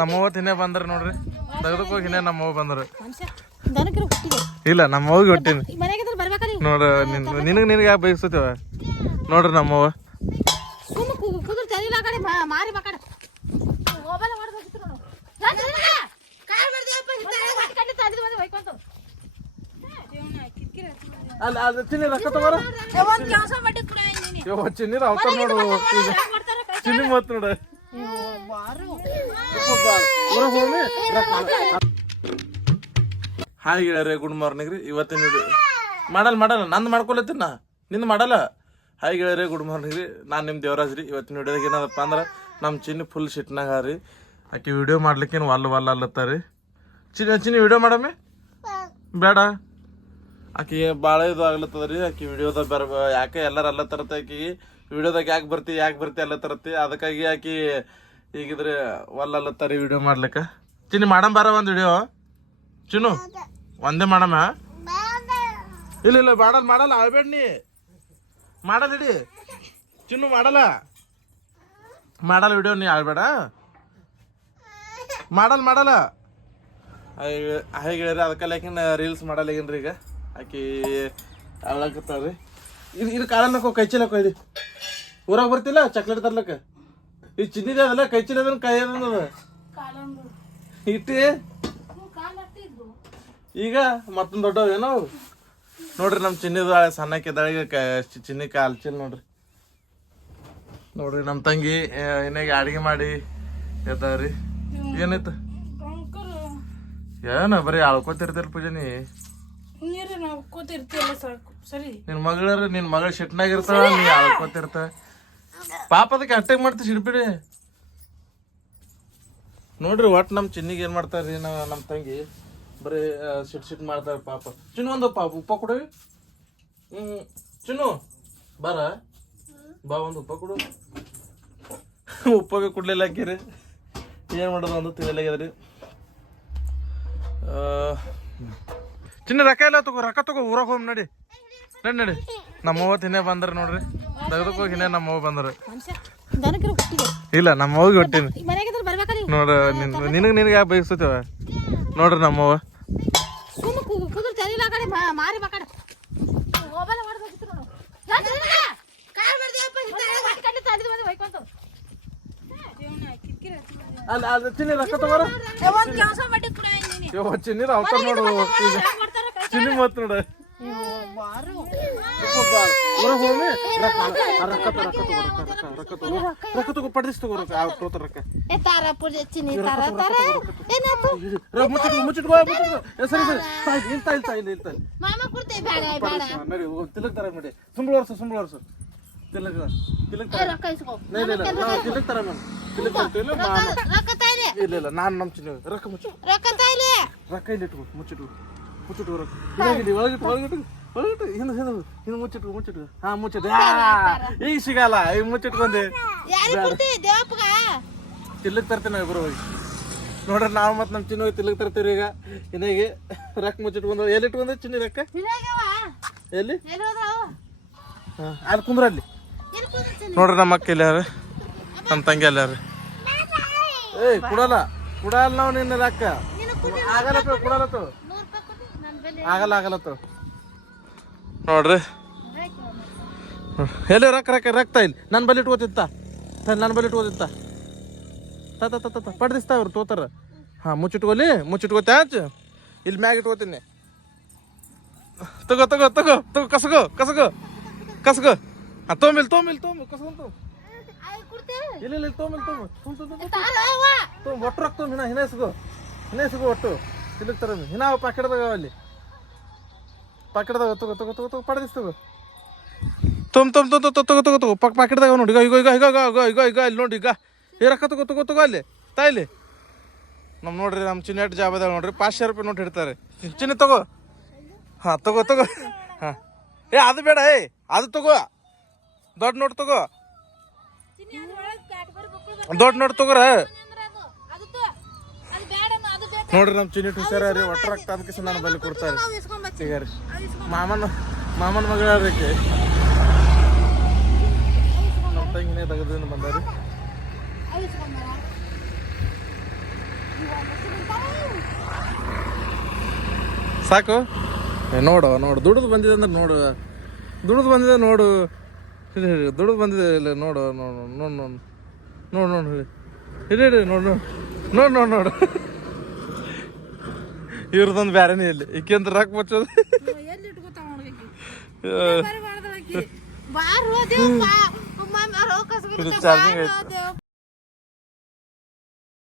ನಮ್ಮವ್ವ ತಿನ್ನೇ ಬಂದ್ರ ನೋಡ್ರಿ ತೆಗೆದಕ್ಕೆ ಹೋಗಿ ಹಿನ್ನೆ ನಮ್ಮವ್ವ ಬಂದ್ರು ಇಲ್ಲ ನಮ್ಮವ್ಗೆ ಹೊಟ್ಟೀನಿ ನೋಡ್ರ ನಿನಗೆ ಯಾಕೆ ಬಯಸ್ತೇವ ನೋಡ್ರಿ ನಮ್ಮವ್ವ ಚಿನ್ನಿ ರೊಕ್ಕ ತಗೋರ ಚಿನ್ನಿ ಅವತಾರ ನೋಡು ಚಿನ್ನಿ ಮತ್ ನೋಡ ಹಾಯ್ ಗೆಳೆಯರೇ ಗುಡ್ ಮಾರ್ನಿಂಗ್ ರೀ. ಇವತ್ತಿನ ಮಾಡಲ್ಲ ನಂದು ಮಾಡ್ಕೊಳತ್ತೀನಿ ನಿಂದು ಮಾಡಲ್ಲ. ಹಾಯ್ ಗೆಳೆಯರೇ ಗುಡ್ ಮಾರ್ನಿಂಗ್ ರೀ. ನಾನು ನಿಮ್ಮ ದೇವರಾಜ್ ರೀ. ಇವತ್ತಿನ ವಿಡಿಯೋದಾಗ ಏನದಪ್ಪ ಅಂದ್ರೆ ನಮ್ಮ ಚಿನ್ನಿ ಫುಲ್ ಶಿಟ್ನಾಗ ರೀ. ಆಕೆ ವಿಡಿಯೋ ಮಾಡ್ಲಿಕ್ಕೇನು ವಲ್ಲ ಅಲ್ಲತ್ತಾರ ರೀ. ಚಿನ್ನಿ ವಿಡಿಯೋ ಮಾಡಮ್ಮೆ ಬೇಡ ಆಕೆ ಭಾಳ ಇದು ಆಗ್ಲತ್ತದ ರೀ. ಆಕೆ ವಿಡಿಯೋದಾಗ ಯಾಕೆ ಎಲ್ಲರೂ ಅಲ್ಲತ್ತರತ್ತೆ ಆಕೆ ವಿಡಿಯೋದಾಗ ಯಾಕೆ ಬರ್ತಿ ಅಲ್ಲತ್ತರತ್ತೆ. ಅದಕ್ಕಾಗಿ ಆಕೆ ಈಗಿದ್ರೆ ಅಲ್ಲತ್ತಾರ ವಿಡಿಯೋ ಮಾಡ್ಲಿಕ್ಕೆ. ಚಿನ್ನಿ ಮಾಡಮ್ ಬಾರ ಒಂದು ವಿಡಿಯೋ ಚಿನ್ನು ಒಂದೇ ಮಾಡಮ್ಮ. ಇಲ್ಲ ಮಾಡಲ್ಲ ಆಗ್ಬೇಡ ನೀ ಮಾಡಲ್ಲ ಇಡಿ ಚಿನ್ನು ಮಾಡಲ್ಲ ವಿಡಿಯೋ ನೀ ಆಳ್ಬೇಡ ಮಾಡಲ್ಲ ಹೇಗಿರಿ ಅದಕ್ಕೆಲ್ಲ ಯಾಕಿನ ರೀಲ್ಸ್ ಮಾಡಲ್ಲ ಈಗೇನ್ರಿ. ಈಗ ಆಕಿ ಅವಳಕತ್ತಾಳ್ರಿ. ಇದು ಕಾಲಕ್ಕ ಕೈ ಚೀಲಕ್ಕ ಇದು ಊರಾಗ ಬರ್ತಿಲ್ಲ ಚಾಕ್ಲೇಟ್ ತರ್ಲಕ್ಕ ಈ ಚಿನ್ನಿದೆ ಅದಲ್ಲ ಕೈ ಚೀಲ ಅದನ್ನ ಕೈ ಅದ ಇಟ್ಟಿ ಈಗ ಮತ್ತೊಂದು ದೊಡ್ಡವ ಏನೋ ನೋಡ್ರಿ. ನಮ್ಮ ಚಿನ್ನಿದ ಸಣ್ಣಕ್ಕಿದ್ದಾಳೆ ಚಿನ್ನಿ ಕಾಲ್ಚಿಲ್ ನೋಡ್ರಿ. ನಮ್ಮ ತಂಗಿ ಏನಾಗ ಅಡಿಗೆ ಮಾಡಿ ಎದ್ದಾವ್ರಿ. ಏನಾಯ್ತು ಏನ ಬರೀ ಆಳ್ಕೊತಿರ್ತಿರ್ ಪೂಜೆ ನೀ ನಿನ್ ಮಗಳ ಶಿಟ್ನಾಗ ಇರ್ತಾಳ ನೀ ಆಳ್ಕೊತಿರ್ತ ಪಾಪ ಅದಕ್ಕೆ ಅಟ್ಟಾಗ ಮಾಡ್ತಿ ಸಿಡ್ಪಿಡಿ. ನೋಡ್ರಿ ಒಟ್ಟು ನಮ್ಮ ಚಿನ್ನಿಗೆ ಏನ್ ಮಾಡ್ತಾರ್ರಿ ನಮ್ಮ ತಂಗಿ ಬರೀ ಸಿಟ್ ಮಾಡ್ತಾರ ಪಾಪ. ಚಿನ್ನು ಒಂದು ಉಪ್ಪ ಕೊಡವಿ. ಚಿನ್ನು ಬಾ ಒಂದು ಉಪ್ಪ ಕೊಡು. ಉಪ್ಪ ಭೀ ಕೊಡ್ಲಿಲ್ಲ ಹಾಕಿರಿ. ಏನ್ ಮಾಡೋದು ಒಂದು ತಿಳಿಯಲಾಗ್ಯದ್ರಿ. ಚಿನ್ನ ರೊಕ್ಕ ತಗೋ ಊರಾಗ ಹೋಗಿ ನಡಿ ನಮ್ಮವ್ವ ತಿನ್ನೇ ಬಂದ್ರ ನೋಡ್ರಿ ತೆಗೆದಕ್ಕೆ ಹೋಗಿ ಹಿನ್ನೆ ನಮ್ಮವ್ವ ಬಂದ್ರು. ಇಲ್ಲ ನಮ್ಮವ್ಗೆ ಹೊಟ್ಟೀನಿ ನೋಡ್ರ ನಿನಗೆ ಯಾಕೆ ಬಯಸ್ತೇವ ನೋಡ್ರಿ ನಮ್ಮವ್ವ ಚಿನ್ನಿ ರೊಕ್ಕ ತಗೋರ ಚಿನ್ನಿ ಅವತಾರ ನೋಡು ಚಿನ್ನಿ ಮತ್ ನೋಡ ರೊಕ್ಕ ತಗೋ ಪಡೆದಿಸ್ ತಗೋ ರೊಕ್ಕ ಮುಚ್ಚಿಟ್ಕೋ ತಿಲಕ್ ತರ ನೋಡಿ ಸುಂಬಳರ್ಸು ಇಲ್ಲ ನಾನು ನಮ್ ಚಿನ್ನ ರೊಕ್ಕ ರೊಕ್ಕ ಇಲ್ಲಿ ಇಟ್ಕೋ ಮುಚ್ಚಿಟ್ಕೋ ಒಳಗಿಟ್ಟು ಹಿಂದೆ ಮುಚ್ಚಿಟ್ಕೋ ಹಾ ಮುಚ್ಚಿಟ್ಟು ಈಗ ಸಿಗಲ್ಲ ಈಗ ಮುಚ್ಚಿಟ್ಕೊಂಡೆ ತಿಲ್ಲಕ್ ತರ್ತೀನಿ ಇಬ್ರು ಹೋಗಿ ನೋಡ್ರಿ. ನಾವು ಮತ್ತೆ ನಮ್ಮ ಚಿನ್ನ ಹೋಗಿ ತಿಲ್ಲಕ್ ತರ್ತೀವಿ. ಈಗ ಇನ್ನೇಗೆ ರೊಕ್ಕ ಮುಚ್ಚಿಟ್ಕೊಂಡು ಎಲ್ಲಿ ಇಟ್ಕೊಂಡೆ ಚಿನ್ನ ರೊಕ್ಕ ಎಲ್ಲಿ ಅಲ್ಲಿ ಕುಂದ್ರ ಅಲ್ಲಿ ನೋಡ್ರಿ. ನಮ್ಮ ಅಕ್ಕ ಇಲ್ಲ ಯಾರು ನಮ್ಮ ತಂಗಿ ಅಲ್ಲ ಯಾರು ಕೊಡಲ್ಲ ನಾವು ನಿನ್ನ ರೊಕ್ಕ ಆಗಲ್ಲತ್ತು ನೋಡ್ರಿ. ಎಲ್ಲಿ ರೊಕ್ಕ ಇಲ್ಲಿ ನನ್ನ ಬಲ್ಲಿ ಇಟ್ಕೋತಿತ್ತ ಪಡ್ದಿಸ್ತಾ ಅವ್ರು ತೋತಾರ. ಹಾ ಮುಚ್ಚಿಟ್ಕೋತ ಇಲ್ಲಿ ಮ್ಯಾಗ ಇಟ್ಕೋತೀನಿ. ತಗೋ ಕಸಗೋ ಹಾ ತೊಂಬಿಲ್ ಕಸ್ಕೊಂತ ಇಲ್ಲ ಒಟ್ಟು ರೊಕ್ಕ ಹಿನೇಸ್ಗೋ ಒಟ್ಟು ತಿಲಕ್ ತರ ಹಿನ ಪಾಕೆಟ್ದಾಗ ಅಲ್ಲಿ ಪಾಕೆಟ್ದಾಗ ತಗೋ ಪಡೆದಿಸ್ ತಗೋ ಪಾಕೆಟ್ದಾಗ ನೋಡಿ. ಈಗ ಅಲ್ಲಿ ನೋಡಿ. ಈಗ ಏ ರೊಕ್ಕ ತಗೋ ಅಲ್ಲಿ ತಾಯಿಲಿ ನಮ್ ನೋಡ್ರಿ ನಮ್ಮ ಚಿನ್ನ ಜಾಬದಾಗ ನೋಡ್ರಿ 500 ರೂಪಾಯಿ ನೋಟ್ ಇಡ್ತಾರೆ. ಚಿನ್ನ ತಗೋ ಹಾ ತಗೋ ಹಾ ಅದು ಬೇಡ ಅದು ತಗೋ ದೊಡ್ಡ ನೋಟ್ ತಗೋ ತಗೋರ ನೋಡ್ರಿ. ನಮ್ಮ ಚಿನ್ನ ಹುಷಾರಿ ಒಟ್ಟ ರೊಕ್ಕ ಅದಕ್ಕೆ ನಾನು ಬಲ್ಲಿ ಕೊಡ್ತಾರೆ. ಈಗ ರೀ ಮಾಮನ ಮಗಳ ನಮ್ಮ ತಂಗಿನೇ ತೆಗೆದ್ರಿಂದ ಬಂದಾರಿ. ಸಾಕು ನೋಡು ದುಡಿದು ಬಂದಿದೆ ಅಂದ್ರೆ ನೋಡು ದುಡಿದು ಬಂದಿದೆ ನೋಡು ದುಡಿದು ಬಂದಿದೆ ಇಲ್ಲ ನೋಡು ನೋಡು ನೋಡು ನೋಡು ನೋಡು ನೋಡು ಹೇಳಿ ನೋಡು ನೋಡು ನೋಡು ನೋಡು ಇವ್ರದೊಂದು ಬ್ಯಾರೇನೇ ಇಲ್ಲಿ ಈಕೆ ಅಂತ ರೊಕ್ಕ ಬಚ್ಚೋದು ಚಾರ್ಜಿಂಗ್ ಐತಿ